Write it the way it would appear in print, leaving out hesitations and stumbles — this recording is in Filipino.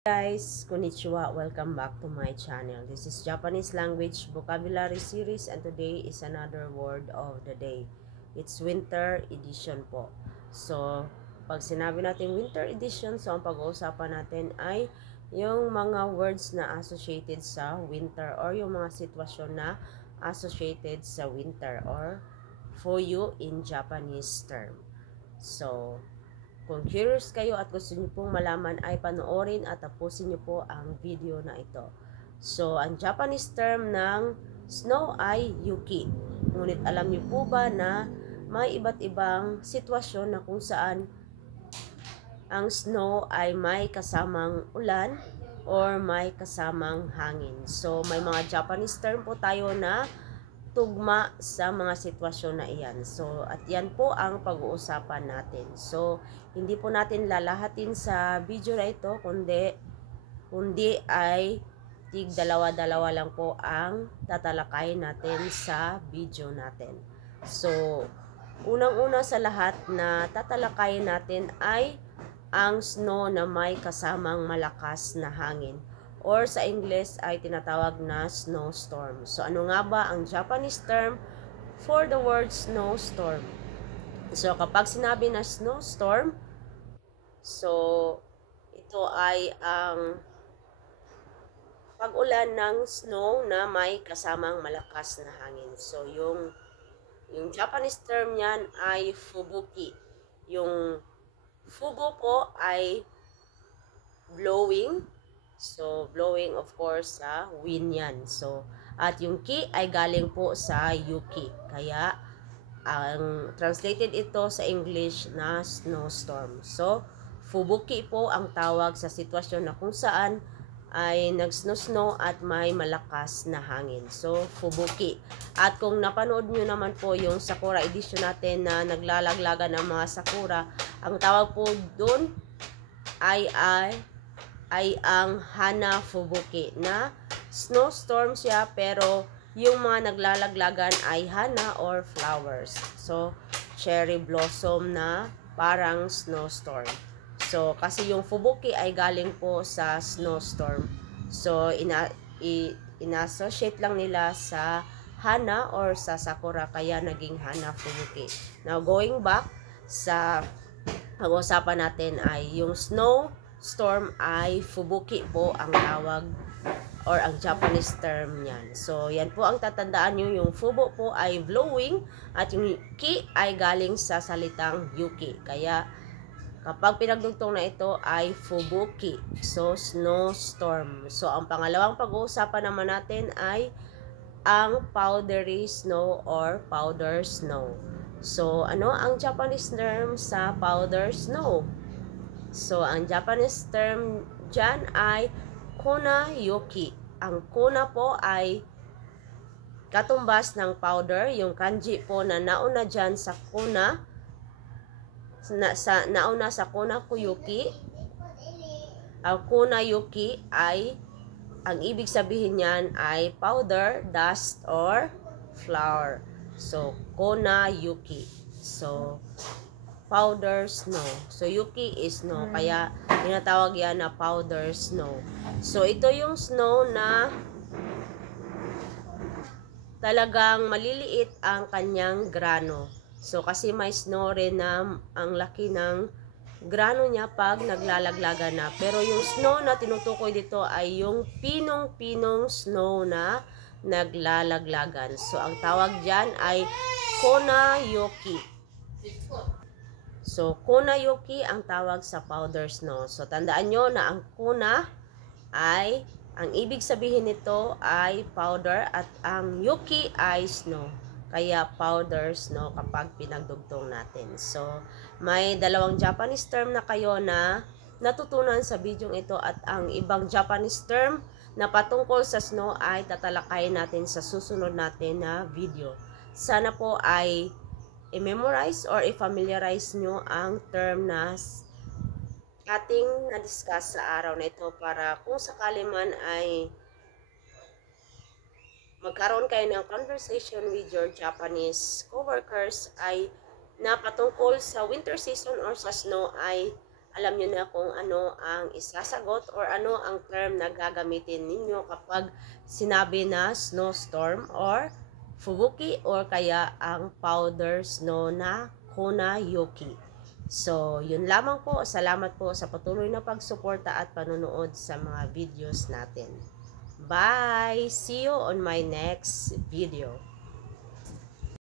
Guys, konnichiwa. Welcome back to my channel. This is Japanese language vocabulary series and today is another word of the day. It's winter edition po. So, pag sinabi natin winter edition, so ang pag-uusapan natin ay yung mga words na associated sa winter or yung mga sitwasyon na associated sa winter or fuyu in Japanese term. So, kung curious kayo at gusto niyo pong malaman ay panoorin at tapusin niyo po ang video na ito. So, ang Japanese term ng snow ay yuki. Ngunit alam niyo po ba na may iba't ibang sitwasyon na kung saan ang snow ay may kasamang ulan or may kasamang hangin. So, may mga Japanese term po tayo na tugma sa mga sitwasyon na iyan. So, at yan po ang pag-uusapan natin. So, hindi po natin lalahatin sa video na ito, kundi ay tig dalawa-dalawa lang po ang tatalakayin natin sa video natin. So, unang-una sa lahat na tatalakayin natin ay ang snow na may kasamang malakas na hangin. Or sa English ay tinatawag na snowstorm. So ano nga ba ang Japanese term for the word snowstorm? So kapag sinabi na snowstorm, so ito ay ang pag-ulan ng snow na may kasamang malakas na hangin. So yung Japanese term niyan ay fubuki. Yung fubo po ay blowing. So, blowing of course sa wind yan. So, at yung ki ay galing po sa yuki. Kaya, ang translated ito sa English na snowstorm. So, fubuki po ang tawag sa sitwasyon na kung saan ay nag-snow at may malakas na hangin. So, fubuki. At kung napanood nyo naman po yung Sakura edition natin na naglalaglagan ng mga sakura, ang tawag po dun ay ang Hana Fubuki na snowstorm siya pero yung mga naglalaglagan ay hana or flowers. So, cherry blossom na parang snowstorm. So, kasi yung Fubuki ay galing po sa snowstorm. So, ina-associate lang nila sa hana or sa sakura kaya naging Hana Fubuki. Now, going back sa pag-usapan natin ay yung snowstorm ay fubuki po ang tawag or ang Japanese term niyan. So, yan po ang tatandaan nyo. Yung fubo po ay blowing at yung ki ay galing sa salitang yuki. Kaya, kapag pinagdugtong na ito ay fubuki. So, snowstorm. So, ang pangalawang pag-uusapan naman natin ay ang powdery snow or powder snow. So, ano ang Japanese term sa powder snow? So, ang Japanese term dyan ay kuna yuki. Ang kuna po ay katumbas ng powder. Yung kanji po na nauna dyan sa kuna, nauna sa kuna kuyuki. Ang kuna yuki ay, ang ibig sabihin niyan ay powder, dust, or flour. So, kuna yuki. So, powder snow. So, yuki is snow. Kaya, tinatawag yan na powder snow. So, ito yung snow na talagang maliliit ang kanyang grano. So, kasi may snow rin na ang laki ng grano niya pag naglalaglaga na. Pero yung snow na tinutukoy dito ay yung pinong-pinong snow na naglalaglagan. So, ang tawag dyan ay konayoki. So, konayoki ang tawag sa powder snow. So, tandaan nyo na ang kuna ay, ang ibig sabihin nito ay powder at ang yuki ay snow. Kaya powder snow kapag pinagdugtong natin. So, may dalawang Japanese term na kayo na natutunan sa video ito at ang ibang Japanese term na patungkol sa snow ay tatalakayin natin sa susunod natin na video. Sana po ay i-memorize or i-familiarize nyo ang term na ating na-discuss sa araw na ito para kung sakali man ay magkaroon kayo ng conversation with your Japanese coworkers ay na patungkol sa winter season or sa snow ay alam nyo na kung ano ang isasagot or ano ang term na gagamitin ninyo kapag sinabi na snowstorm or fubuki or kaya ang powder snow na Konayuki. So, yun lamang po. Salamat po sa patuloy na pagsuporta at panonood sa mga videos natin. Bye! See you on my next video.